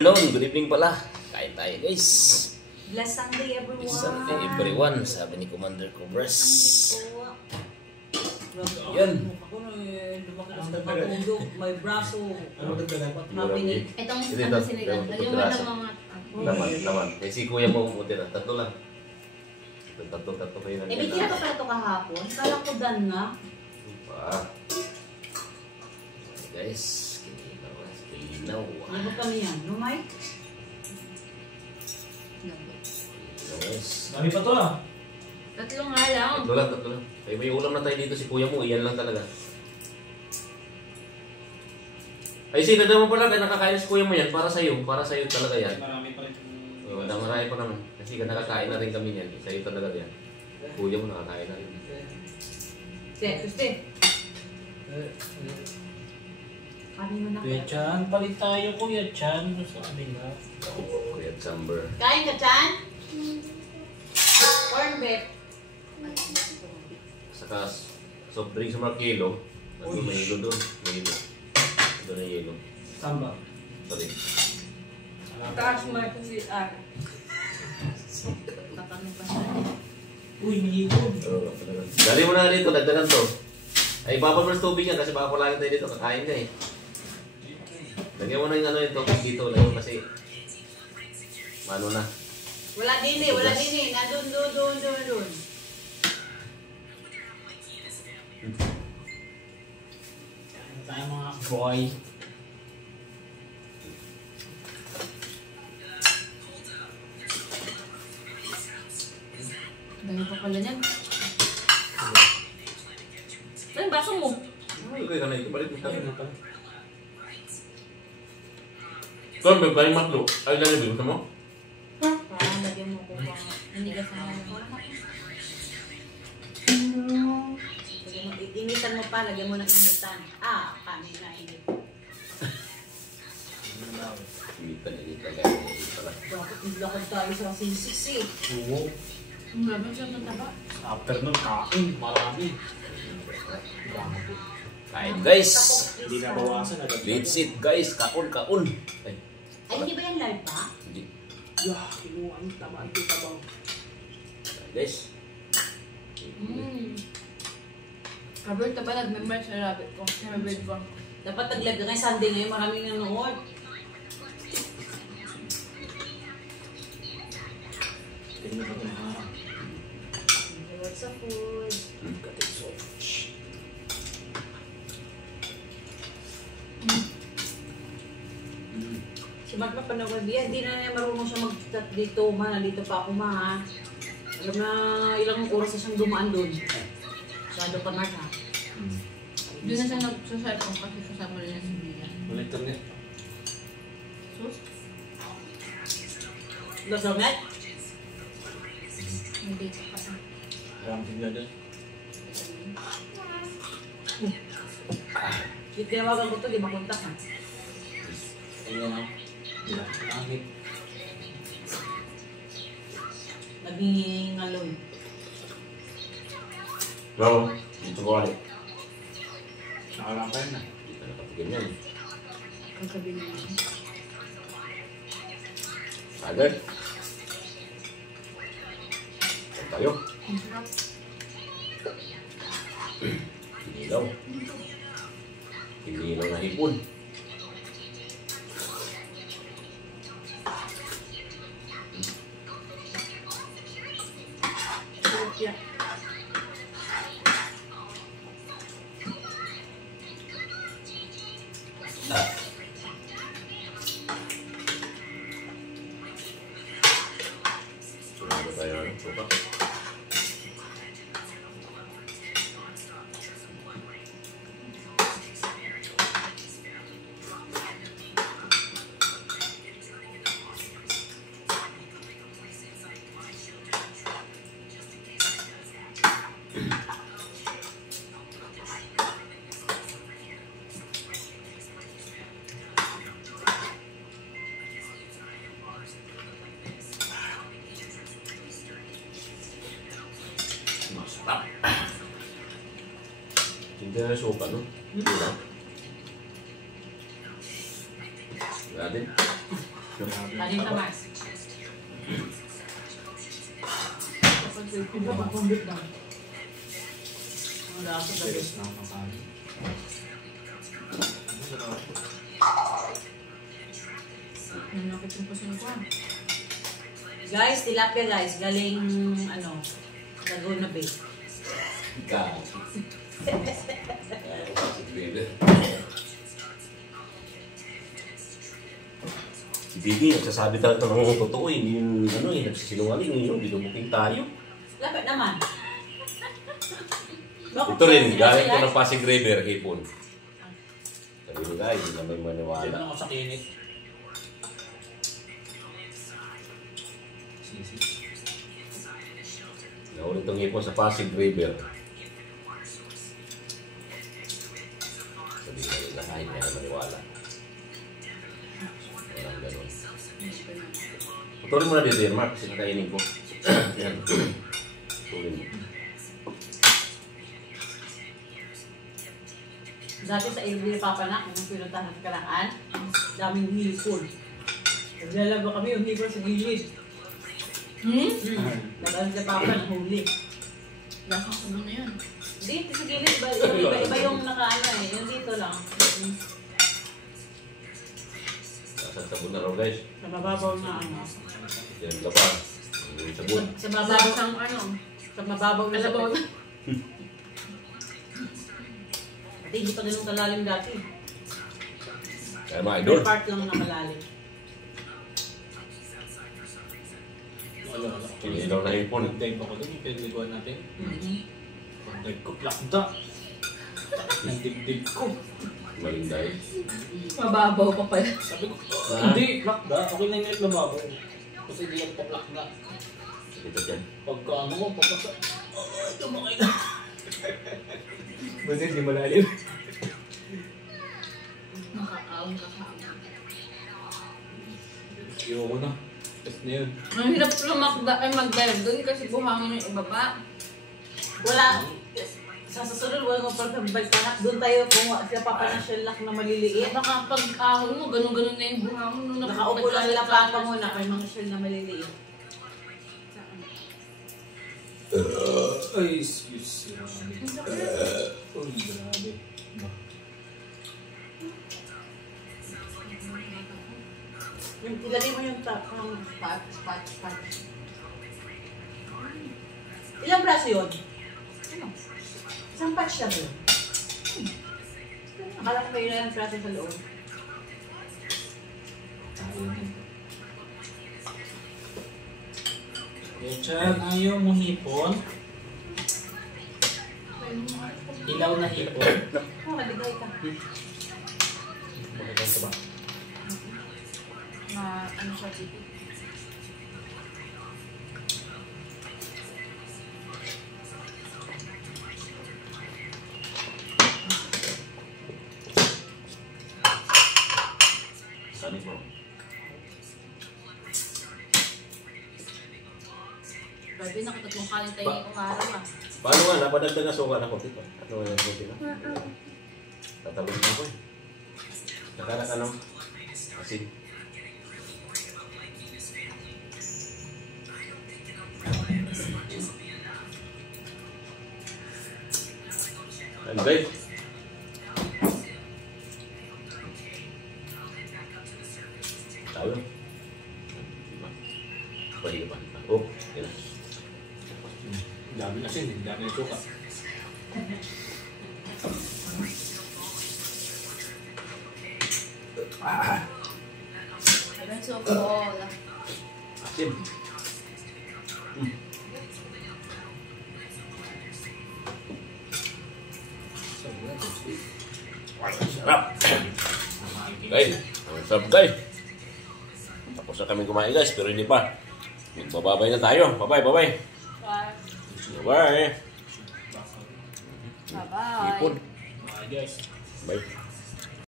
Noon, good evening pala. Kain tayo guys. Blessed Sunday everyone. Blessed Sunday everyone, sabi ni Commander Cobras. Yan. May braso. Itong sinigang. Naliwan ng mga... Laman. Kasi kuya mo umuti na. Tatlo lang. Tatlo kayo na. May tira ka pala ito kahapon. Kala ko dan nga. Guys, kilinaw. Ano ba kami yan? Lumay? Guys. Dami pa to ah. Tatlo nga lang. Tatlo lang. Ay, may ulam na tayo dito si kuya mo. Iyan lang talaga. Ay, sino naman pala. Kaya nakakain si kuya mo yan. Para sa'yo. Para sa'yo talaga yan. Marami pa rin. Marami pa naman. Kasi nakakain na rin kami yan. Sa'yo talaga yan. Kuya mo nakakain na rin. Guste. Kami mo na Kuya Chan, palit tayo Kuya Chan. Sa kanila. Kuya Chamber. Kain ka, Chan? Corn beef. Saka soft drink sa mga kilo. Ano may hilo doon? May hilo. Doon na hilo. Tamba. Sorry. Taas mo ito si Ar. Uy, nihigod. Dali mo na dito. Dagdagan to. Ay, bababers tubig yan kasi baka palagi tayo dito. Kakain ka eh. Lagyan mo na yung ano yung topic dito. Lagyan kasi ano na. Wala din eh. Nandun. Ano tayo mga boy? Dami pa pala niyan. Ano yung baso mo? Ay, kaya ka na ito. Balik mo Tayo tayo. na pala. Ito, may baling maklo. Ay, dali mo. Gusto mo? Parang lagyan mo ko pa. Hindi ka sa Initan mo pa. Lagyan mo ng initan. Kami na init. Initan. Bakit naglakad tayo sa sisix eh? Oo. Ang grabe siya ng taba. After nun, kain. Marami. Kain guys. Hindi na bawasan. Let's eat guys. Kaon. Ay, Hindi ba yan live pa? hindi. Yah, kinuha ang taba. Ito tabang. Guys. Robert, taba nag-member sa rabbit ko. Sa rabbit ko. Dapat nag-live ka ngayon Sunday ngayon. Maraming nanonood. Tingnan ko na. Enjoy sa food. Si Mark na panawag yan. Hindi na niya marunong siya mag-chat dito. Nandito pa ako ma. Alam na ilang oras na siyang dumaan doon. Masyado pa Mark ha. Doon na siya nagsasalpong kasi kasama rin niya si Bia. Baliktad niya. Sus? Losomet? Hindi ka pa sa... Marami din niya dyan. Tinawagan ko to, di makontak ha. Ayan na. Langit. Nagingaloy. Bravo. Dito ko ulit. Nakalangkay na. Dito na katigil yan. Ang sabi niya. Agad. Tayo. Ang sarap. Kinilaw na hipon. Yeah. Sunod tayo ng sopa. Masarap. Hindi na sopa, no? Hindi na. Natin. Kanin ka, Mars. Iba pag kumbit na. Ang lasa na Serious na ako sa amin. Nanakit yung pasensya. Guys, tilapia guys. Galing, ano, Laguna Bay. Ikaw. Si Bibi, nagsasabi talaga ng totoo eh. Hindi yung ano eh, nagsisinungaling yung binubuking tayo. Lapit naman. Ito rin, galing ko ng Pasig River, hipon. Sabi nyo guys, hindi na may Diyan maniwala. ako sa kinit. Sisi. Naulit itong hipon sa Pasig River. Sabi nyo na kahit hindi na maniwala. Walang ganun. Tuturin mo na dito yan, Mark, kasi nakainin ko. Yan. Tuturin mo. Dati sa Ilbili Papanak, nung pinuntahan ng Kalaan, daming hipon. Naglalago kami yung hipon sa gilid. Nagalit sa Papa ng huli. Lasang ano na yun. Dito sa gilid, iba yung nakaano eh. Yung dito lang. Nasa sabon na raw guys. Sa mababaw na ano. Yan ka pa. Yung sabon. Sa mababaw, Lasang ano. sa mababaw na Kalabaw na. At hindi pa ganun kalalim dati. Kaya mga idol. May part lang na malalim. Wala. Hindi daw na hipon. Nag-dive ako doon, yung pinliguan natin. Mm-hmm. Pag-dive ko, plakda. Ng dibdib ko. Maling dahil. Mababaw pa pala. Sabi ko, hindi, plakda. Okay na yung labago. Kasi hindi ako pa-plakda. Ito dyan. Pagka ano mo, pagkasa, tumakay na. Buti, hindi malalim. Nakakaawang. Ayoko na. Tapos na yun. Ang hirap lumakda ay mag-dive doon kasi buhangin yung ibaba. Wala. Sa susunod, wala ko pag Panak. Doon tayo kung sila papanasyal lang na maliliit. Baka pag ahon mo, ganun-ganun na yung buhangin. Nung Nakaupo lang sila papa muna kay mga shell na maliliit. Ay, excuse me. Uy, grabe. Yung ilagay mo yung spot. Ilang braso yun? Ano? Isang patch lang yun. Akala ko may ilang braso sa loob. Chan, ayaw mo hipon? Ilaw na hipon. Oh, maligay ka. Magandang ba? Ano siya dito? Saan ito? Grabe, nakatatlong kanin tayo ngayong araw ah. Paano nga? Napadagdag na suka na ko dito. Ano nga yung konti na? Tatalog na ako eh. Nakalat ano? Asin. Ano guys? Tayo. Pwede ba? Oh, yan. Dami na sin, dami na suka. That's so cool. Asin. Sarap. Guys, ang sarap guys. Tapos na kami kumain guys, pero hindi pa. Bababay na tayo. Bye-bye, bye-bye. Bye. Bye. Bye-bye. Ipon. Mga guys. Bye.